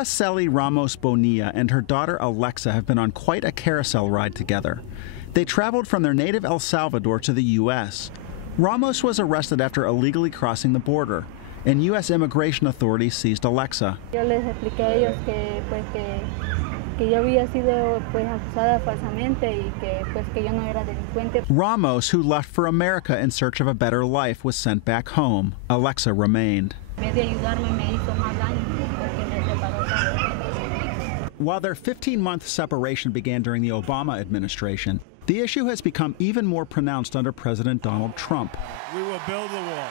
Araceli Ramos Bonilla and her daughter Alexa have been on quite a carousel ride together. They traveled from their native El Salvador to the U.S. Ramos was arrested after illegally crossing the border, and U.S. immigration authorities seized Alexa. Yo les expliqué a ellos que yo había sido acusada falsamente y que yo no era delincuente. Ramos, who left for America in search of a better life, was sent back home. Alexa remained. While their 15-month separation began during the Obama administration, the issue has become even more pronounced under President Donald Trump. We will build the wall.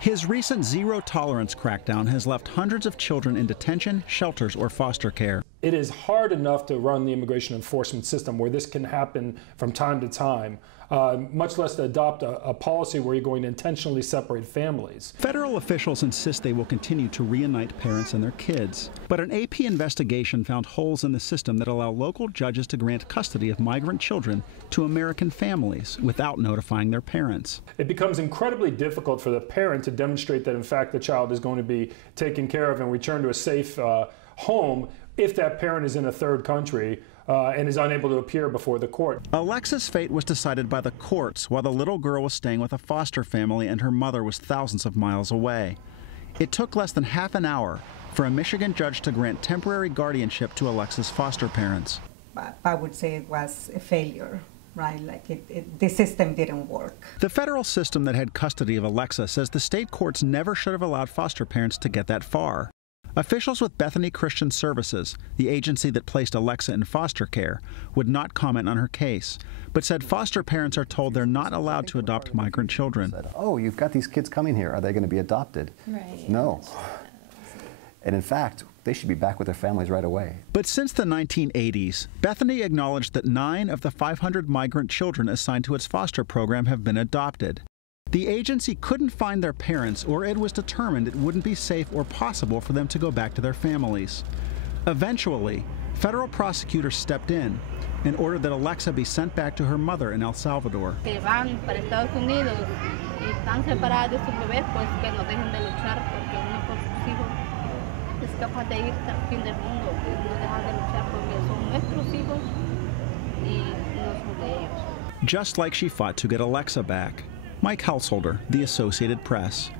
His recent zero-tolerance crackdown has left hundreds of children in detention, shelters, or foster care. It is hard enough to run the immigration enforcement system where this can happen from time to time, much less to adopt a policy where you're going to intentionally separate families. Federal officials insist they will continue to reunite parents and their kids. But an AP investigation found holes in the system that allow local judges to grant custody of migrant children to American families without notifying their parents. It becomes incredibly difficult for the parent to demonstrate that, in fact, the child is going to be taken care of and returned to a safe home if that parent is in a third country and is unable to appear before the court. Alexa's fate was decided by the courts while the little girl was staying with a foster family and her mother was thousands of miles away. It took less than half an hour for a Michigan judge to grant temporary guardianship to Alexa's foster parents. I would say it was a failure. Right, like the system didn't work. The federal system that had custody of Alexa says the state courts never should have allowed foster parents to get that far. Officials with Bethany Christian Services, the agency that placed Alexa in foster care, would not comment on her case, but said foster parents are told they're not allowed to adopt migrant children. Oh, you've got these kids coming here. Are they going to be adopted? Right. No. And in fact, they should be back with their families right away. But since the 1980s, Bethany acknowledged that 9 of the 500 migrant children assigned to its foster program have been adopted. The agency couldn't find their parents, or it was determined it wouldn't be safe or possible for them to go back to their families. Eventually, federal prosecutors stepped in and ordered that Alexa be sent back to her mother in El Salvador. Just like she fought to get Alexa back. Mike Householder, The Associated Press.